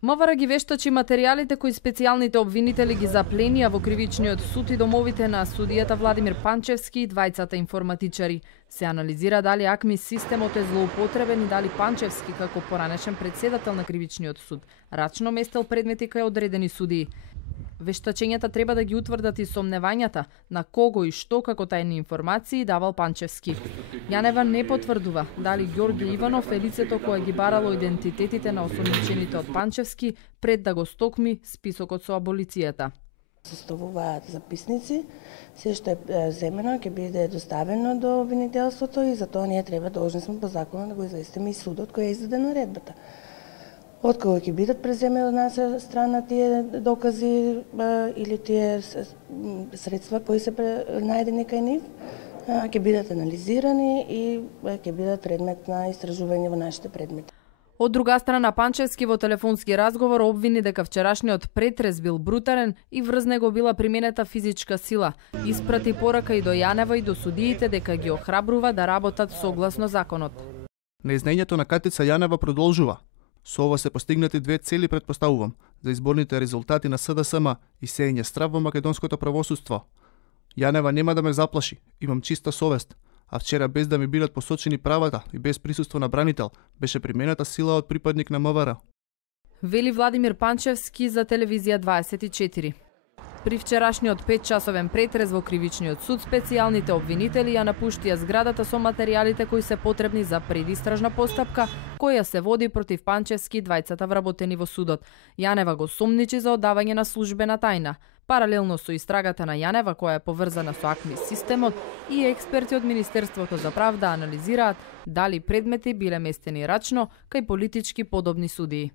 МВР ги вештачи материјалите кои специјалните обвинители ги запленија во кривичниот суд и домовите на судијата Владимир Панчевски и двајцата информатичари. Се анализира дали АКМИ системот е злоупотребен и дали Панчевски, како поранешен председател на кривичниот суд, рачно местел предмети кај одредени судии. Вештачењата треба да ги утврдат и сомневањата на кого и што како тајни информации давал Панчевски. Јанева не потврдува дали Ѓорѓе Иванов е лицето кое ги барало идентитетите на осомничените од Панчевски пред да го стокми списокот со аболицијата. Составуваат записници, се што е земено ќе биде доставено до обвинителството и затоа ние треба должни сме по закон да го известиме и судот кој е издаде наредбата. Откако ќе бидат преземени од наша страна тие докази или тие средства кои се најдени кај нив, ќе бидат анализирани и ќе бидат предмет на истражување во нашите предмети. Од друга страна, Панчевски во телефонски разговор обвини дека вчерашниот претрес бил брутален и врз него била применета физичка сила. Испрати порака и до Јанева и до судиите дека ги охрабрува да работат согласно законот. Неизнаењето на Катица Јанева продолжува. Со ова се постигнати две цели, предпоставувам, за изборните резултати на СДСМ и сеење страв во македонското правосудство. Јанева нема да ме заплаши, имам чиста совест, а вчера без да ми бидат посочени правата и без присуство на бранител, беше применета сила од припадник на МВР. Вели Владимир Панчевски за телевизија 24. При вчерашниот 5-часовен претрес во кривичниот суд, специјалните обвинители ја напуштија зградата со материјалите кои се потребни за предистражна постапка, која се води против Панчевски и двајцата вработени во судот. Јанева го сомничи за оддавање на службена тајна. Паралелно со истрагата на Јанева, која е поврзана со АКМИ системот, и експерти од Министерството за правда анализираат дали предмети биле местени рачно кај политички подобни судии.